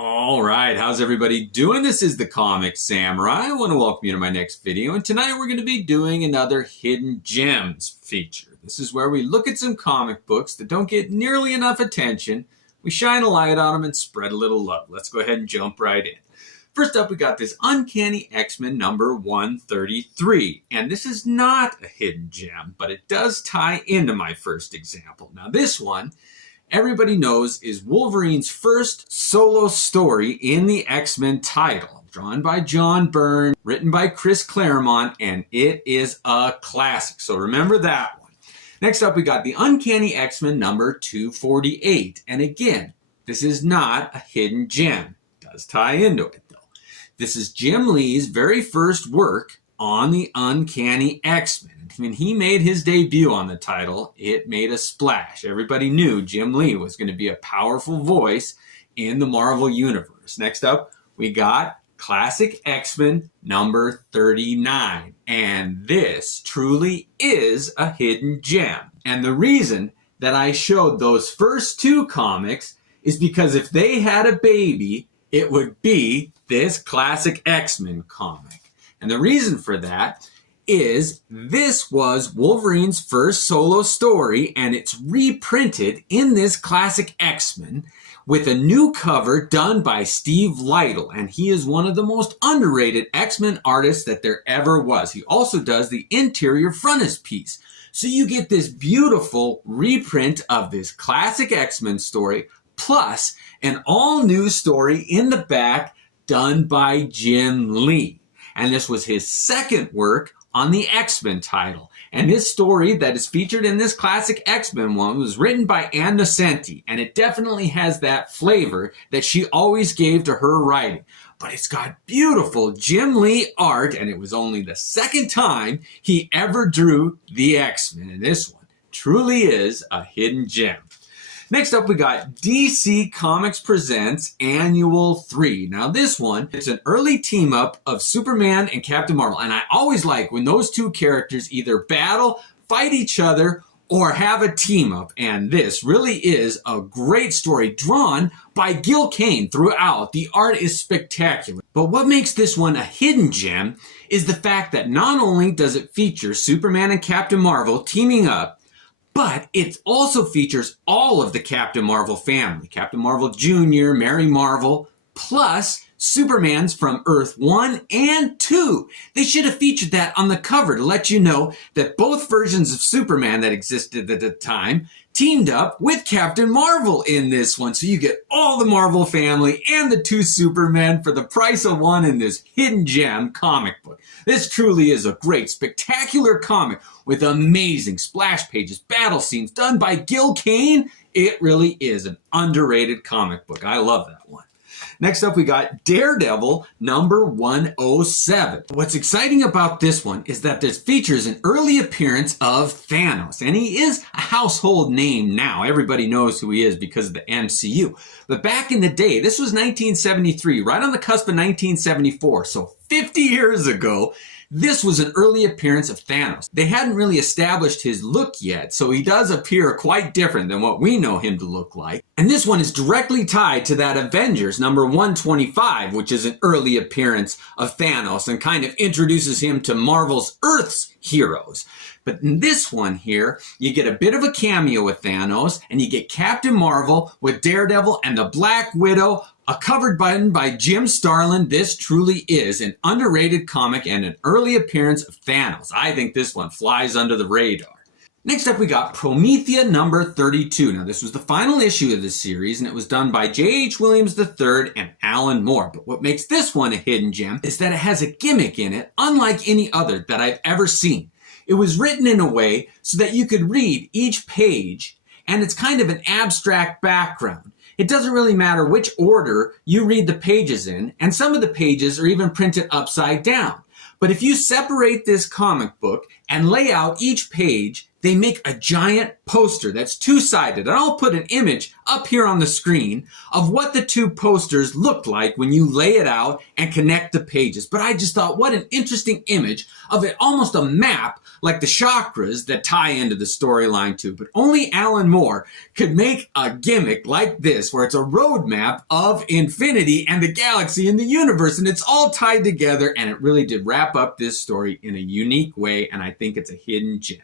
All right, how's everybody doing? This is the Comic Samurai. I want to welcome you to my next video, and tonight we're going to be doing another Hidden Gems feature. This is where we look at some comic books that don't get nearly enough attention. We shine a light on them and spread a little love. Let's go ahead and jump right in. First up, we got this Uncanny X-Men number 133, and this is not a hidden gem, but it does tie into my first example. Now this one, everybody knows, is Wolverine's first solo story in the X-Men title. Drawn by John Byrne, written by Chris Claremont, and it is a classic. So remember that one. Next up, we got the Uncanny X-Men number 248. And again, this is not a hidden gem. It does tie into it, though. This is Jim Lee's very first work on the Uncanny X-Men. When he made his debut on the title, it made a splash. Everybody knew Jim Lee was going to be a powerful voice in the Marvel Universe. Next up, we got Classic X-Men number 39. And this truly is a hidden gem. And the reason that I showed those first two comics is because if they had a baby, it would be this Classic X-Men comic. And the reason for that is this was Wolverine's first solo story, and it's reprinted in this Classic X-Men with a new cover done by Steve Lytle, and he is one of the most underrated X-Men artists that there ever was. He also does the interior frontispiece. So you get this beautiful reprint of this Classic X-Men story, plus an all-new story in the back done by Jim Lee. And this was his second work on the X-Men title. And this story that is featured in this Classic X-Men one was written by Ann Nocenti, and it definitely has that flavor that she always gave to her writing. But it's got beautiful Jim Lee art, and it was only the second time he ever drew the X-Men, and this one truly is a hidden gem. Next up, we got DC Comics Presents Annual 3. Now this one, it's an early team up of Superman and Captain Marvel. And I always like when those two characters either battle, fight each other, or have a team up. And this really is a great story drawn by Gil Kane throughout. The art is spectacular. But what makes this one a hidden gem is the fact that not only does it feature Superman and Captain Marvel teaming up, but it also features all of the Captain Marvel family. Captain Marvel Jr., Mary Marvel, plus Supermans from Earth 1 and 2. They should have featured that on the cover to let you know that both versions of Superman that existed at the time teamed up with Captain Marvel in this one. So you get all the Marvel family and the two Supermen for the price of one in this hidden gem comic book. This truly is a great, spectacular comic with amazing splash pages, battle scenes done by Gil Kane. It really is an underrated comic book. I love that one. Next up, we got Daredevil number 107. What's exciting about this one is that this features an early appearance of Thanos, and he is a household name now. Everybody knows who he is because of the MCU. But back in the day, this was 1973, right on the cusp of 1974, so 50 years ago, this was an early appearance of Thanos. They hadn't really established his look yet, so he does appear quite different than what we know him to look like. And this one is directly tied to that Avengers number 125, which is an early appearance of Thanos and kind of introduces him to Marvel's Earth's heroes. But in this one here, you get a bit of a cameo with Thanos, and you get Captain Marvel with Daredevil and the Black Widow, a covered button by Jim Starlin. This truly is an underrated comic and an early appearance of Thanos. I think this one flies under the radar. Next up, we got Promethea number 32. Now, this was the final issue of the series, and it was done by J.H. Williams III and Alan Moore. But what makes this one a hidden gem is that it has a gimmick in it, unlike any other that I've ever seen. It was written in a way so that you could read each page, and it's kind of an abstract background. It doesn't really matter which order you read the pages in, and some of the pages are even printed upside down. But if you separate this comic book and lay out each page. They make a giant poster that's two-sided. And I'll put an image up here on the screen of what the two posters look like when you lay it out and connect the pages. But I just thought, what an interesting image of it, almost a map like the chakras that tie into the storyline too. But only Alan Moore could make a gimmick like this, where it's a roadmap of infinity and the galaxy and the universe, and it's all tied together, and it really did wrap up this story in a unique way, and I think it's a hidden gem.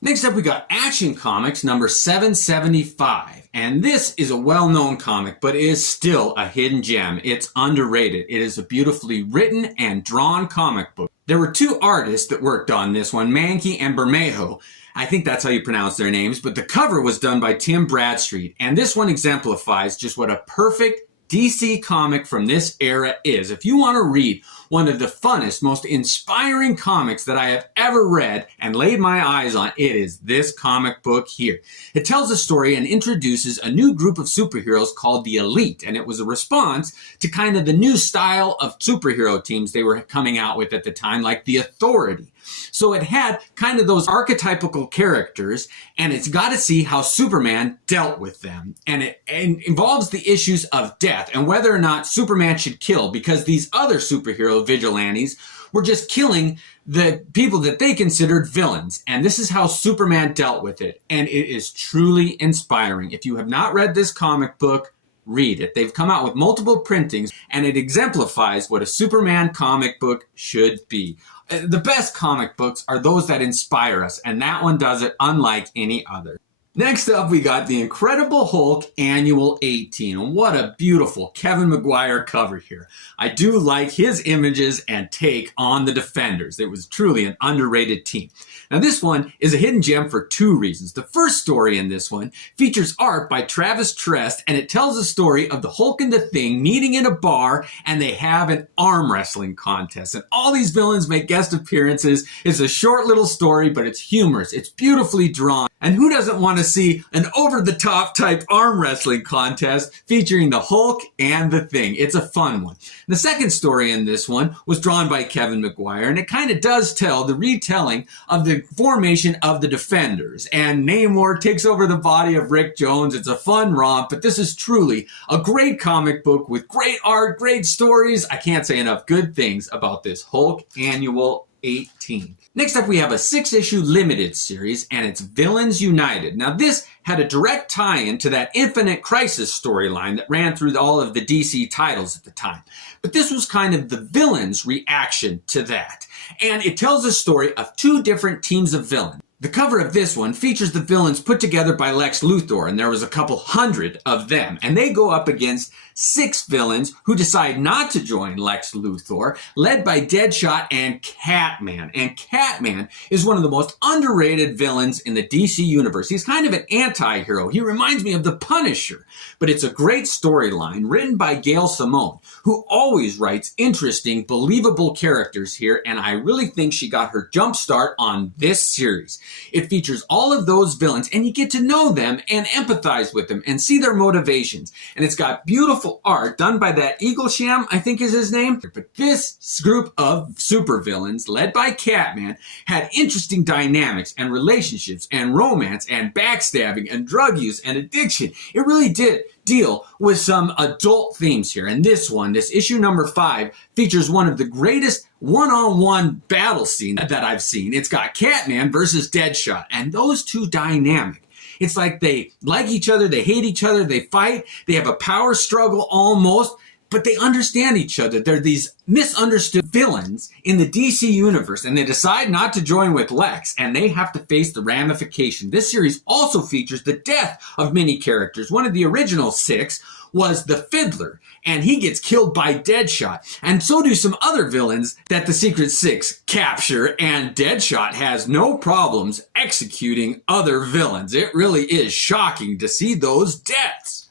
Next up, we got Action Comics number 775. And this is a well-known comic, but it is still a hidden gem. It's underrated. It is a beautifully written and drawn comic book. There were two artists that worked on this one, Mankey and Bermejo. I think that's how you pronounce their names, but the cover was done by Tim Bradstreet. And this one exemplifies just what a perfect DC comic from this era is. If you want to read one of the funnest, most inspiring comics that I have ever read and laid my eyes on, it is this comic book here. It tells a story and introduces a new group of superheroes called the Elite, and it was a response to kind of the new style of superhero teams they were coming out with at the time, like the Authority. So it had kind of those archetypical characters, and it's got to see how Superman dealt with them. And it involves the issues of death and whether or not Superman should kill, because these other superhero vigilantes were just killing the people that they considered villains. And this is how Superman dealt with it. And it is truly inspiring. If you have not read this comic book, read it. They've come out with multiple printings, and it exemplifies what a Superman comic book should be. The best comic books are those that inspire us, and that one does it unlike any other. Next up, we got the Incredible Hulk Annual 18. And what a beautiful Kevin Maguire cover here. I do like his images and take on the Defenders. It was truly an underrated team. Now, this one is a hidden gem for two reasons. The first story in this one features art by Travis Trest, and it tells the story of the Hulk and the Thing meeting in a bar, and they have an arm wrestling contest. And all these villains make guest appearances. It's a short little story, but it's humorous. It's beautifully drawn. And who doesn't want to see an over-the-top type arm wrestling contest featuring the Hulk and the Thing? It's a fun one. The second story in this one was drawn by Kevin Maguire, and it kind of does tell the retelling of the formation of the Defenders. And Namor takes over the body of Rick Jones. It's a fun romp, but this is truly a great comic book with great art, great stories. I can't say enough good things about this Hulk Annual 18. Next up, we have a 6-issue limited series, and it's Villains United. Now, this had a direct tie-in to that Infinite Crisis storyline that ran through all of the DC titles at the time. But this was kind of the villains' reaction to that. And it tells the story of two different teams of villains. The cover of this one features the villains put together by Lex Luthor, and there was a couple hundred of them. And they go up against 6 villains who decide not to join Lex Luthor, led by Deadshot and Catman. And Catman is one of the most underrated villains in the DC universe. He's kind of an anti-hero. He reminds me of the Punisher. But it's a great storyline written by Gail Simone, who always writes interesting, believable characters here, and I really think she got her jump start on this series. It features all of those villains, and you get to know them and empathize with them and see their motivations. And it's got beautiful art done by that Eaglesham, I think is his name. But this group of supervillains, led by Catman, had interesting dynamics and relationships and romance and backstabbing and drug use and addiction. It really did deal with some adult themes here. And this one, this issue number 5, features one of the greatest one-on-one battle scenes that I've seen. It's got Catman versus Deadshot, and those two dynamic. It's like they like each other, they hate each other, they fight, they have a power struggle almost, but they understand each other. They're these misunderstood villains in the DC universe, and they decide not to join with Lex, and they have to face the ramification. This series also features the death of many characters. One of the original 6 was the Fiddler, and he gets killed by Deadshot. And so do some other villains that the Secret 6 capture, and Deadshot has no problems executing other villains. It really is shocking to see those deaths.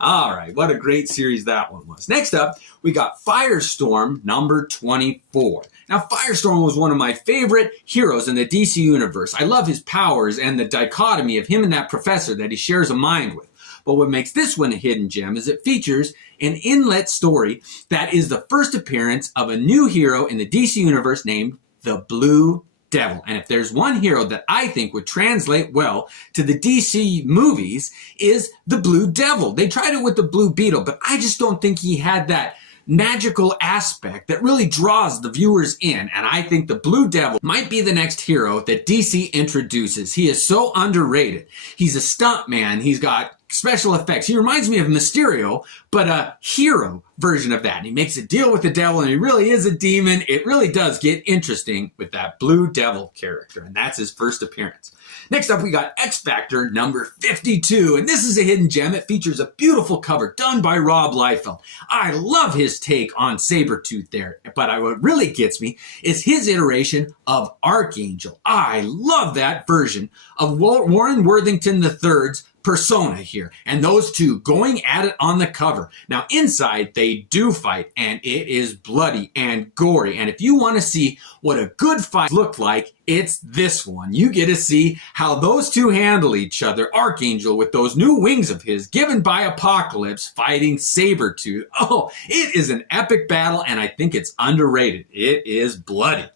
All right, what a great series that one was. Next up, we got Firestorm number 24. Now, Firestorm was one of my favorite heroes in the DC universe. I love his powers and the dichotomy of him and that professor that he shares a mind with. But what makes this one a hidden gem is it features an inlet story that is the first appearance of a new hero in the DC universe named the Blue Devil. And if there's one hero that I think would translate well to the DC movies, is the Blue Devil. They tried it with the Blue Beetle, but I just don't think he had that magical aspect that really draws the viewers in. And I think the Blue Devil might be the next hero that DC introduces. He is so underrated. He's a stunt man. He's got special effects. He reminds me of Mysterio, but a hero version of that. And he makes a deal with the devil, and he really is a demon. It really does get interesting with that Blue Devil character, and that's his first appearance. Next up, we got X Factor number 52, and this is a hidden gem. It features a beautiful cover done by Rob Liefeld. I love his take on Sabretooth there, but what really gets me is his iteration of Archangel. I love that version of Warren Worthington III's persona here, and those two going at it on the cover. Now inside they do fight, and it is bloody and gory, and if you want to see what a good fight looked like, it's this one. You get to see how those two handle each other. Archangel with those new wings of his given by Apocalypse fighting Sabretooth. Oh, it is an epic battle, and I think it's underrated. It is bloody.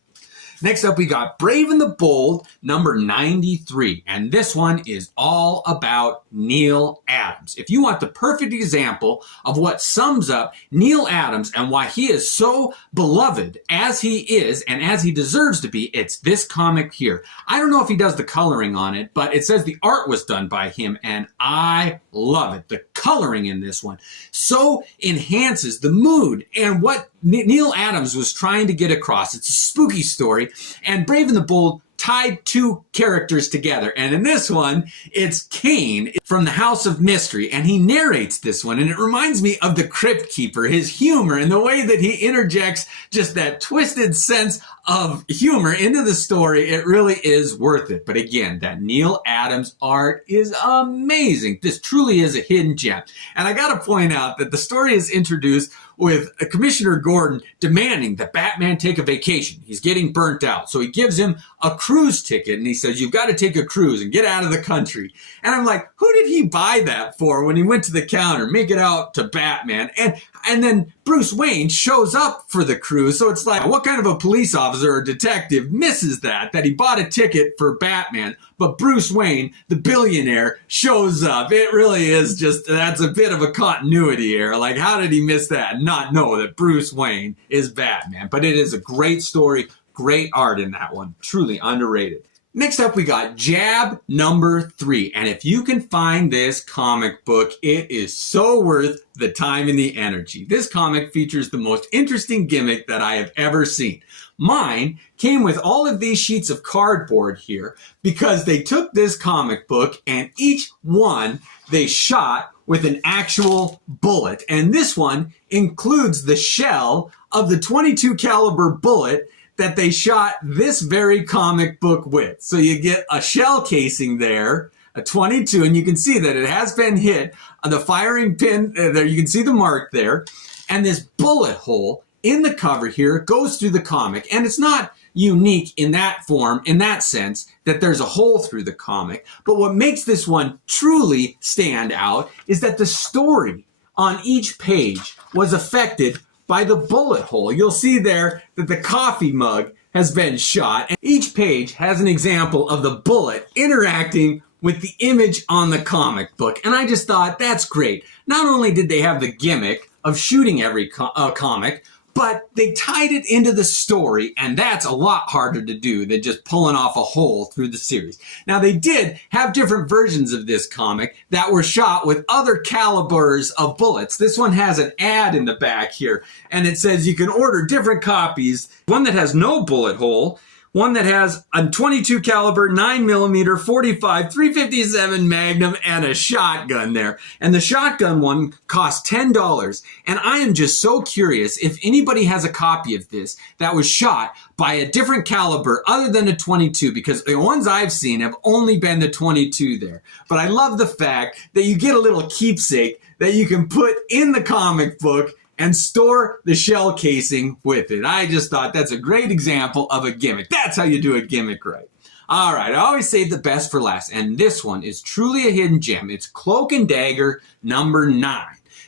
Next up, we got Brave and the Bold, number 93. And this one is all about Neal Adams. If you want the perfect example of what sums up Neal Adams and why he is so beloved as he is and as he deserves to be, it's this comic here. I don't know if he does the coloring on it, but it says the art was done by him, and I love it. The coloring in this one so enhances the mood and what Neal Adams was trying to get across. It's a spooky story, and Brave and the Bold tied two characters together. And in this one, it's Kane from the House of Mystery, and he narrates this one, and it reminds me of the Crypt Keeper, his humor and the way that he interjects just that twisted sense of humor into the story. It really is worth it. But again, that Neal Adams art is amazing. This truly is a hidden gem. And I gotta point out that the story is introduced with Commissioner Gordon demanding that Batman take a vacation. He's getting burnt out. So he gives him a cruise ticket, and he says, you've got to take a cruise and get out of the country. And I'm like, who did he buy that for when he went to the counter? Make it out to Batman. And then Bruce Wayne shows up for the cruise. So it's like, what kind of a police officer or detective misses that he bought a ticket for Batman, but Bruce Wayne, the billionaire, shows up? It really is just, that's a bit of a continuity error. Like, how did he miss that and not know that Bruce Wayne is Batman? But it is a great story, great art in that one. Truly underrated. Next up, we got Jab number 3. And if you can find this comic book, it is so worth the time and the energy. This comic features the most interesting gimmick that I have ever seen. Mine came with all of these sheets of cardboard here because they took this comic book and each one they shot with an actual bullet. And this one includes the shell of the .22 caliber bullet that they shot this very comic book with. So you get a shell casing there, a .22, and you can see that it has been hit on the firing pin. There you can see the mark there. And this bullet hole in the cover here goes through the comic. And it's not unique in that form, in that sense, that there's a hole through the comic. But what makes this one truly stand out is that the story on each page was affected by the bullet hole. You'll see there that the coffee mug has been shot, and each page has an example of the bullet interacting with the image on the comic book. And I just thought, that's great. Not only did they have the gimmick of shooting every comic, but they tied it into the story, and that's a lot harder to do than just pulling off a hole through the series. Now, they did have different versions of this comic that were shot with other calibers of bullets. This one has an ad in the back here, and it says you can order different copies. One that has no bullet hole, one that has a .22 caliber, 9mm, 45, 357 Magnum, and a shotgun there. And the shotgun one costs $10. And I am just so curious if anybody has a copy of this that was shot by a different caliber other than a .22, because the ones I've seen have only been the .22 there. But I love the fact that you get a little keepsake that you can put in the comic book and store the shell casing with it. I just thought that's a great example of a gimmick. That's how you do a gimmick right. All right, I always save the best for last, and this one is truly a hidden gem. It's Cloak and Dagger number 9.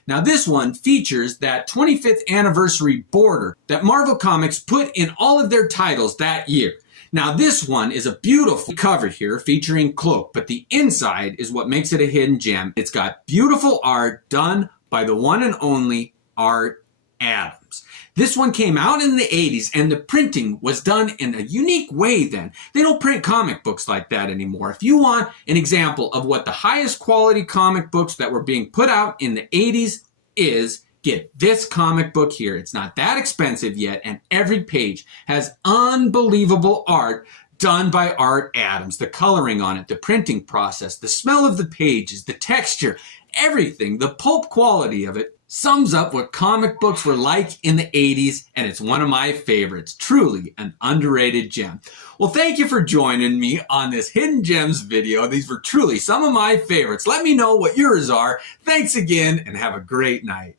Now this one features that 25th anniversary border that Marvel Comics put in all of their titles that year. Now this one is a beautiful cover here featuring Cloak, but the inside is what makes it a hidden gem. It's got beautiful art done by the one and only Art Adams. This one came out in the 80s and the printing was done in a unique way then. They don't print comic books like that anymore. If you want an example of what the highest quality comic books that were being put out in the 80s is, get this comic book here. It's not that expensive yet, and every page has unbelievable art done by Art Adams. The coloring on it, the printing process, the smell of the pages, the texture, everything, the pulp quality of it sums up what comic books were like in the 80s, and it's one of my favorites. Truly an underrated gem. Well, thank you for joining me on this Hidden Gems video. These were truly some of my favorites. Let me know what yours are. Thanks again, and have a great night.